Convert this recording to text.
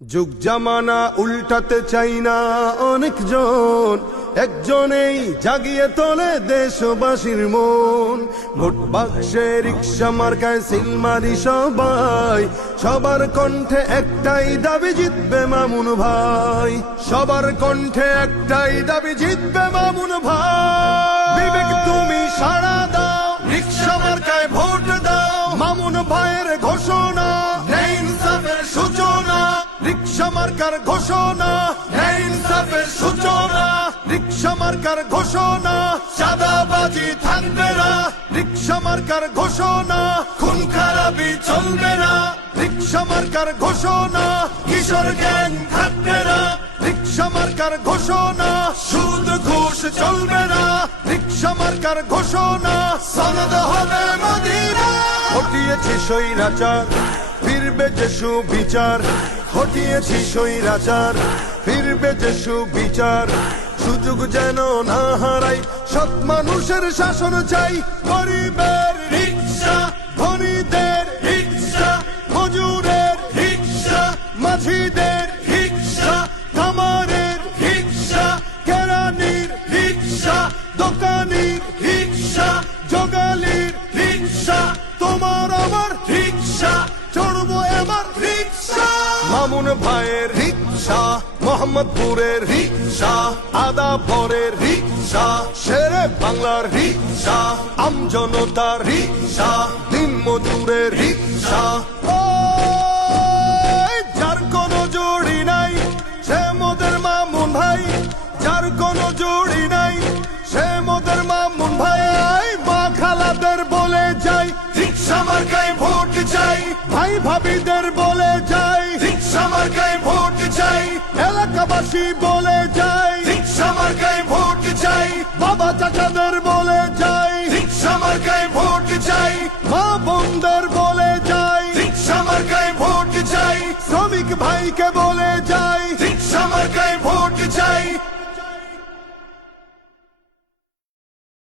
যুগ জামানা উল্টাতে চাই না অনেকজন। একজনেই জাগিয়ে তোলে দেশবাসীর মন। ভোট বাক্সে রিক্সা, মার্কায় সিলমারি সবাই। সবার কণ্ঠে একটাই দাবি, জিতবে মামুন ভাই। সবার কণ্ঠে একটাই দাবি, জিতবে মামুন ভাই। তুমি সাড়া দাও, রিক্সা, মার্কায় ভোট দাও। মামুন ভাইয়ের ঘোষণা মার্কার ঘোষণা নেই ইনসাফের সূচনা রিক্সা মার্কার ঘোষণা, চাঁদাবাজি থাকবে না রিক্সা মার্কার ঘোষণা, খুন খারাপি চলবে না রিক্সা মার্কার ঘোষণা, কিশোর গ্যাং থাকবে না রিক্সা মার্কার ঘোষণা, সুদ ঘুষ চলবে না রিক্সা মার্কার ঘোষণা, সনদ হবে মদিনা ঘটিয়েছি স্বৈরাচার, ফিরবে যে সুবিচার ঘটিয়েছি স্বৈরাচার, ফিরবে যে সুবিচার। সুযোগ যেন না হারাই, সৎ মানুষের শাসন চাই। গরিবের রিক্সা, ধনীদের রিক্সা, মজুরের রিক্সা, মাঝিদের রিক্সা কামারের রিক্সা, কেরানির রিক্সা দোকানির ভাইয়ের রিক্সা, মোহাম্মদপুরের রিক্সা, আদাবরের রিক্সা, শেরে বাংলার রিক্সা, আমজনতার রিক্সা দিন মজুরের রিক্সা যার কোনো জুড়ি নাই, সে মোদের মামুন ভাই। যার কোনো জুড়ি নাই, সে মোদের মামুন ভাই। খালাদের বলে যাই, রিক্সা মার্কায় ভোট চাই। ভাই ভাবিদের বলে দেশবাসী বলে যাই। রিক্সামার্কায় ভোট চাই। বাবা চাচাদের বলে যাই। রিক্সামার্কায় ভোট চাই। মা বোনদের বলে যাই। রিক্সামার্কায় ভোট চাই। শ্রমিক ভাইকে বলে